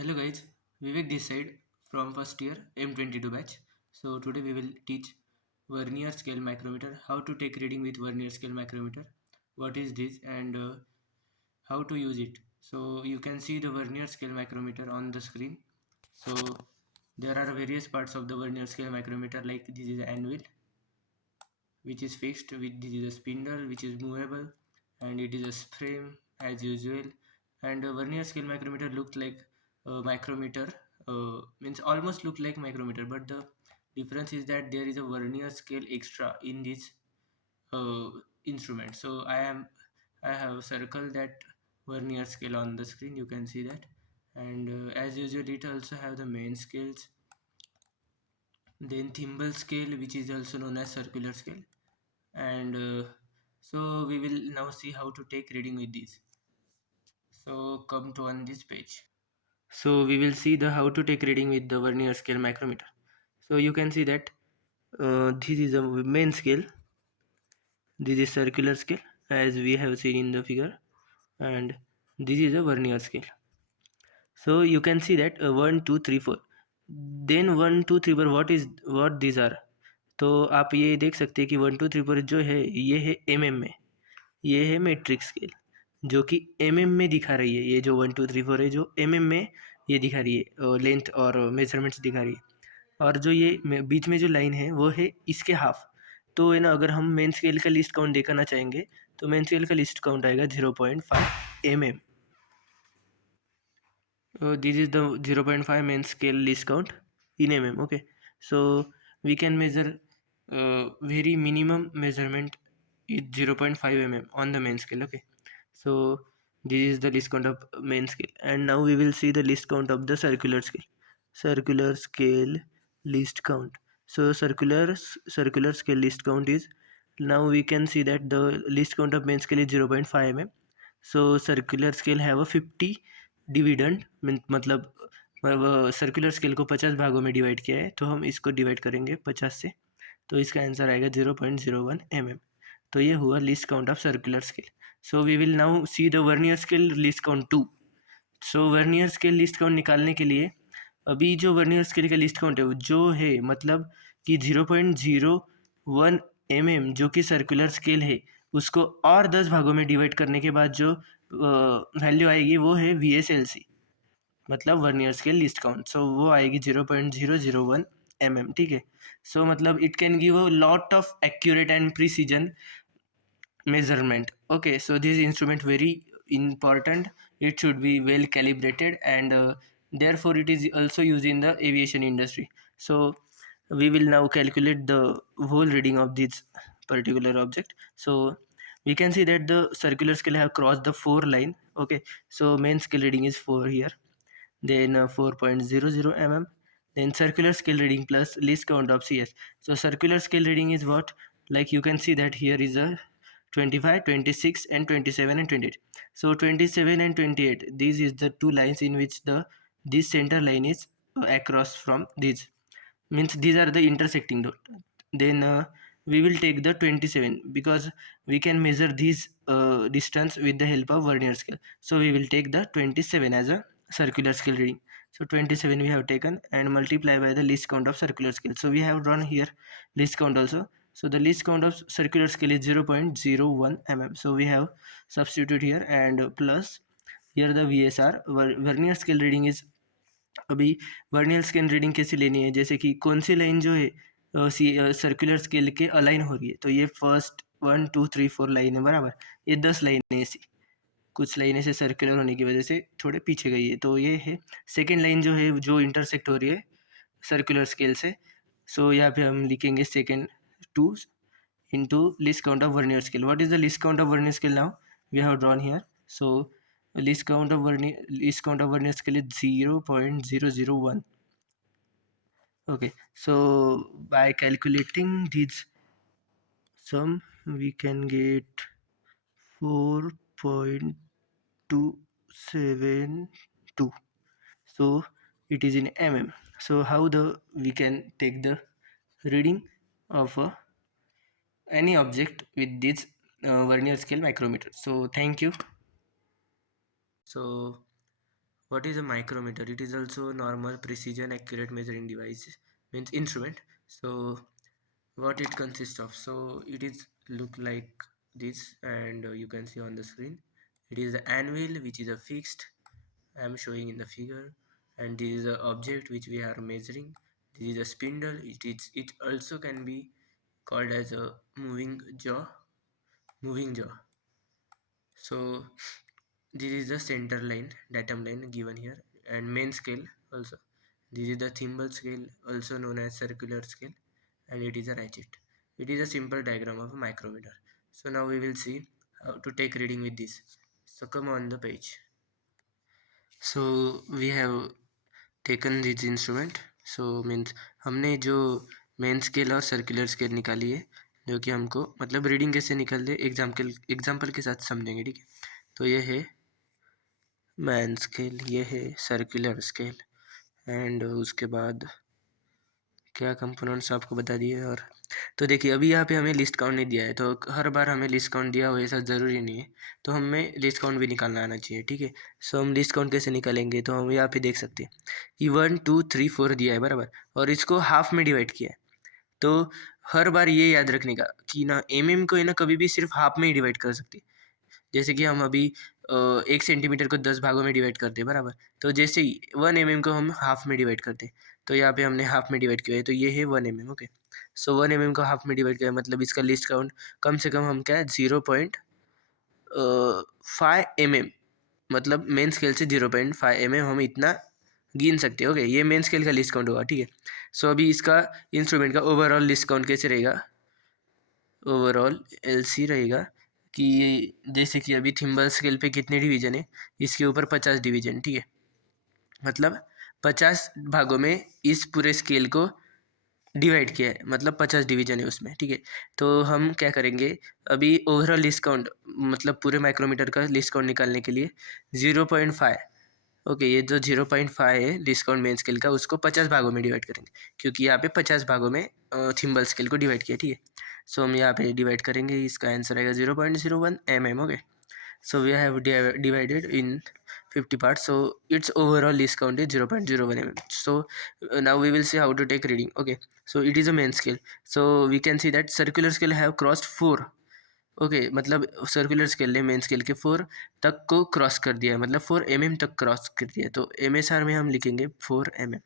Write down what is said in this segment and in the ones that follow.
Hello guys, Vivek this side from first year M22 batch. So today we will teach vernier scale micrometer, how to take reading with vernier scale micrometer, what is this and how to use it. So you can see the vernier scale micrometer on the screen. So there are various parts of the vernier scale micrometer, like this is anvil which is fixed, with this is a spindle which is movable, and it is a frame as usual. And a vernier scale micrometer looked like a micrometer, means almost look like micrometer, but the difference is that there is a vernier scale extra in this uh, instrument. So I have circled that vernier scale on the screen, you can see that. And as usual, it also have the main scales, then thimble scale, which is also known as circular scale. And so we will now see how to take reading with these. So come to on this page. So we will see the how to take reading with the vernier scale micrometer. So you can see that this is a main scale, this is circular scale as we have seen in the figure, and this is a vernier scale. So you can see that 1 2 3 4, then 1 2 3 4 what these are. तो आप ये देख सकते हैं कि 1 2 3 4 जो है ये है mm में, ये है मेट्रिक स्केल जो कि mm में दिखा रही है। ये जो 1 2 3 4 है जो mm में ये दिखा रही है, लेंथ और मेजरमेंट्स दिखा रही है। और जो ये बीच में जो लाइन है वो है इसके हाफ। तो है ना, अगर हम मेन स्केल का लिस्ट काउंट देखना चाहेंगे तो मेन स्केल का लिस्ट काउंट आएगा 0.5 mm। This is the 0.5 main scale list count in mm. Okay, so we can measure very minimum measurement is 0.5 mm on the main scale. Okay, so this is the list count of main scale, and now we will see the list count of the circular scale. Circular scale list count. So circular scale list count is, now we can see that the list count of main scale is 0.5 mm. So circular scale have a 50 डिविडेंड, मतलब circular scale को 50 भागों में डिवाइड किया है, तो हम इसको डिवाइड करेंगे 50 से, तो इसका आंसर आएगा 0.01 mm। तो ये हुआ least count of circular scale. So we will now see the vernier scale least count 2। So vernier scale least count निकालने के लिए अभी जो वर्नियर स्केल का लिस्ट काउंट है वो जो है, मतलब कि 0.01 mm जो कि सर्कुलर स्केल है, उसको और 10 भागों में डिवाइड करने के बाद जो वैल्यू आएगी वो है VSLC, मतलब वर्नियर स्केल लिस्ट काउंट। सो वो आएगी 0.001 mm। ठीक है, सो मतलब it can give a lot of accurate and precision measurement. Okay, so this instrument very important, it should be well calibrated, and therefore it is also used in the aviation industry. So we will now calculate the whole reading of this particular object. So we can see that the circular scale have crossed the 4 line. Okay, so main scale reading is 4 here, then 4.00 mm, then circular scale reading plus least count of CS. So circular scale reading is what, like you can see that here is a 25, 26 and 27 and 28. So 27 and 28, these is the two lines in which the this center line is across from these, means these are the intersecting dot. Then we will take the 27 because we can measure this distance with the help of vernier scale. So we will take the 27 as a circular scale reading. So 27 we have taken and multiply by the least count of circular scale. So we have drawn here least count also. So the least count of circular scale is 0.01 mm. So we have substitute here and plus here the VSR vernier scale reading is, अभी vernier scale reading कैसे लेनी है, जैसे कि कौन सी लाइन जो है circular scale के अलाइन हो रही है, तो ये फर्स्ट 1 2 3 4 लाइन है बराबर, ये 10 लाइनें ऐसी, कुछ लाइनें से सर्कुलर होने की वजह से थोड़े पीछे गई है, तो ये है सेकेंड लाइन जो है जो इंटरसेक्ट हो रही है सर्कुलर स्केल से। सो यहाँ पे हम लिखेंगे सेकेंड 2 into least count of vernier scale. What is the least count of vernier scale now? We have drawn here. So least count of vernier scale is 0.001. Okay, so by calculating this sum we can get 4.272. So it is in mm. So how we can take the reading of any object with this vernier scale micrometer. So thank you. So What is a micrometer? It is also normal precision accurate measuring device, means instrument. So what it consists of? So it is look like this, and you can see on the screen. It is the anvil, which is a fixed, I am showing in the figure, and this is the object which we are measuring. This is a spindle. It also can be called as a moving jaw. So this is the center line, datum line given here, and main scale also. This is the thimble scale, also known as circular scale, and it is a ratchet. It is a simple diagram of a micrometer. So now we will see how to take reading with this. So come on the page. So we have taken this instrument. So means हमने जो main scale और circular scale निकाली है, जो कि हमको मतलब रीडिंग कैसे निकाल दे एग्जाम्पल के साथ समझेंगे, ठीक है। तो ये है मैन स्केल, ये है सर्कुलर स्केल, एंड उसके बाद क्या कंपोनेंट्स आपको बता दिए। और तो देखिए अभी यहाँ पे हमें लिस्ट काउंट नहीं दिया है, तो हर बार हमें लिस्ट काउंट दिया हो ऐसा ज़रूरी नहीं है, तो हमें लिस्ट काउंट भी निकालना आना चाहिए, ठीक है। सो हम लिस्ट काउंट कैसे निकालेंगे, तो हम यहाँ पे देख सकते हैं कि 1 2 3 4 दिया है बराबर, और इसको हाफ में डिवाइड किया है। तो हर बार ये याद रखने का कि ना एम को है ना कभी भी सिर्फ हाफ में ही डिवाइड कर सकते। जैसे कि हम अभी 1 सेंटीमीटर को 10 भागों में डिवाइड करते हैं बराबर, तो जैसे ही 1 mm को हम हाफ में डिवाइड करते हैं, तो यहाँ पे हमने हाफ में डिवाइड किया है, तो ये है 1 mm, ओके। सो 1 mm को हाफ में डिवाइड किया मतलब इसका लिस्ट काउंट कम से कम हम क्या है 0.5 mm, मतलब मेन स्केल से 0.5 mm हम इतना गिन सकते हैं, ओके। ये मेन स्केल का लिस्ट काउंट होगा, ठीक है। सो अभी इसका इंस्ट्रूमेंट का ओवरऑल लिस्ट काउंट कैसे रहेगा, ओवरऑल LC रहेगा कि जैसे कि अभी थिम्बल स्केल पे कितने डिवीजन है, इसके ऊपर 50 डिवीजन, ठीक है। मतलब 50 भागों में इस पूरे स्केल को डिवाइड किया है, मतलब 50 डिवीजन है उसमें, ठीक है। तो हम क्या करेंगे अभी ओवरऑल लिस्ट काउंट, मतलब पूरे माइक्रोमीटर का लिस्ट काउंट निकालने के लिए 0.5, ओके। ये जो 0.5 है लिस्ट काउंट मेन स्केल का, उसको 50 भागों में डिवाइड करेंगे, क्योंकि यहाँ पे 50 भागों में थिम्बल स्केल को डिवाइड किया, ठीक है। सो हम यहाँ पे डिवाइड करेंगे, इसका आंसर आएगा 0.01 mm, okay. So we have divided in 50 parts, so its overall list count is 0.01 mm. So now we will see how to take reading, okay. So it is a main scale, so we can see that circular scale have crossed 4, ओके। मतलब circular scale ने main scale के 4 तक को क्रॉस कर दिया है, मतलब 4 mm तक क्रॉस कर दिया है, तो MSR में हम लिखेंगे 4 mm,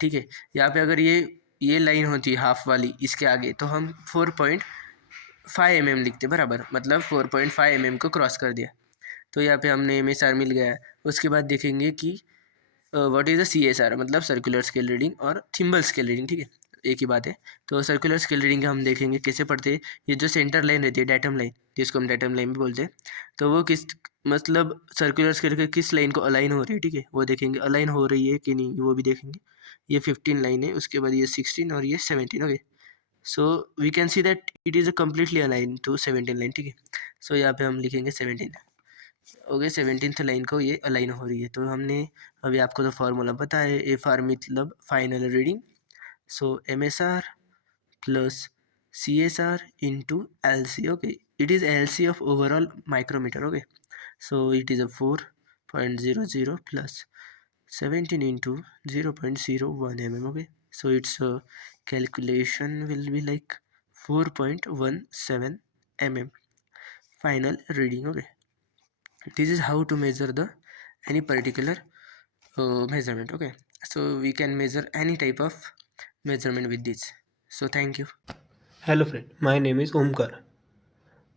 ठीक है। यहाँ पे अगर ये लाइन होती हाफ वाली इसके आगे, तो हम 4.5 mm लिखते बराबर, मतलब 4.5 mm को क्रॉस कर दिया, तो यहाँ पे हमने MSR मिल गया। उसके बाद देखेंगे कि व्हाट इज़ द CSR, मतलब सर्कुलर स्केल रीडिंग और थिम्बल स्केल रीडिंग, ठीक है, एक ही बात है। तो सर्कुलर स्केल रीडिंग हम देखेंगे कैसे पढ़ते हैं। ये जो सेंटर लाइन रहती है डेटम लाइन, जिसको हम डेटम लाइन भी बोलते हैं, तो वो किस मतलब सर्कुलर स्केल के किस लाइन को अलाइन हो रही है, ठीक है, वो देखेंगे अलाइन हो रही है कि नहीं, वो भी देखेंगे। ये 15 लाइन है, उसके बाद ये 16 और ये 17, okay. So we can see that it is a completely align to 17 line, ठीक है। सो यहाँ पे हम लिखेंगे 17, ओके। 17th लाइन को ये अलाइन हो रही है, तो हमने अभी आपको तो फार्मूला पता है, FR मतलब final reading. So MSR plus CSR into LC, okay. It is LC of overall micrometer, okay. So it is a 4.00 plus 17 into 0.01 mm, okay. So it's calculation will be like 4.17 mm final reading, okay. This is how to measure the any particular measurement, okay. So we can measure any type of measurement with this. So thank you. Hello friend, my name is Omkar.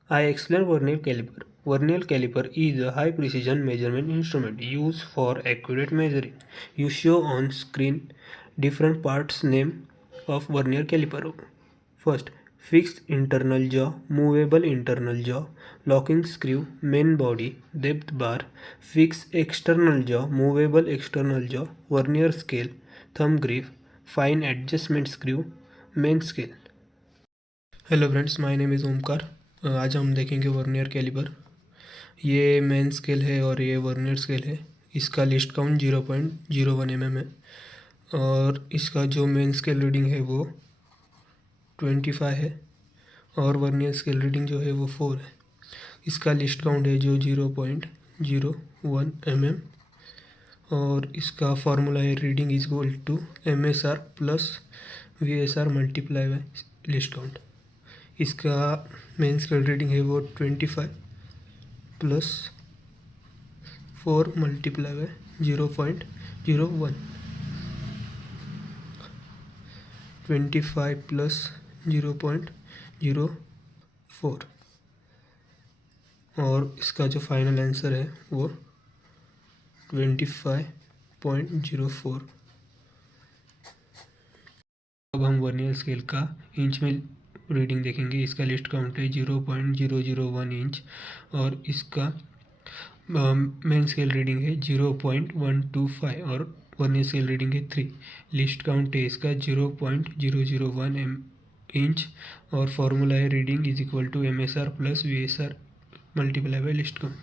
I explain vernier caliper. Vernier caliper is a high precision measurement instrument used for accurate measuring. You show on screen different parts name of vernier caliper. First, fixed internal jaw, movable internal jaw, locking screw, main body, depth bar, fixed external jaw, movable external jaw, vernier scale, thumb grip, fine adjustment screw, main scale. Hello friends, my name is Omkar. आज हम देखेंगे vernier caliper. ये main scale है और ये vernier scale है। इसका list count 0.01 mm है और इसका जो मेन स्केल रीडिंग है वो 25 है और वर्नियर स्केल रीडिंग जो है वो 4 है। इसका लिस्ट काउंट है जो 0.01 mm और इसका फॉर्मूला है reading is equal to MSR plus VSR multiply by least count. इसका मेन स्केल रीडिंग है वो 25 प्लस 4 मल्टीप्लाई बाय 0.01। 25 प्लस 0.04 और इसका जो फाइनल आंसर है वो 25.04। अब हम वर्नियर स्केल का इंच में रीडिंग देखेंगे। इसका लिस्ट काउंट है 0.001 इंच और इसका मेन स्केल रीडिंग है 0.125 और वर्नियर स्केल रीडिंग है 3। लिस्ट काउंट है इसका 0.001 इंच और फॉर्मूला है reading is equal to MSR plus VSR multiply by least count.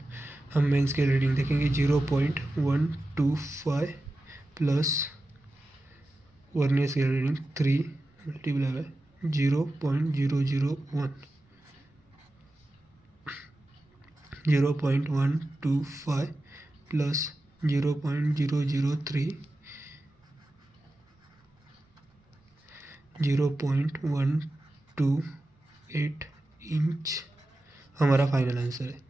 हम मेन स्केल रीडिंग देखेंगे 0.125 plus vernier scale reading 3 multiply by 0.001। 0.125 plus 0.003 0.128 inch हमारा फाइनल आंसर है।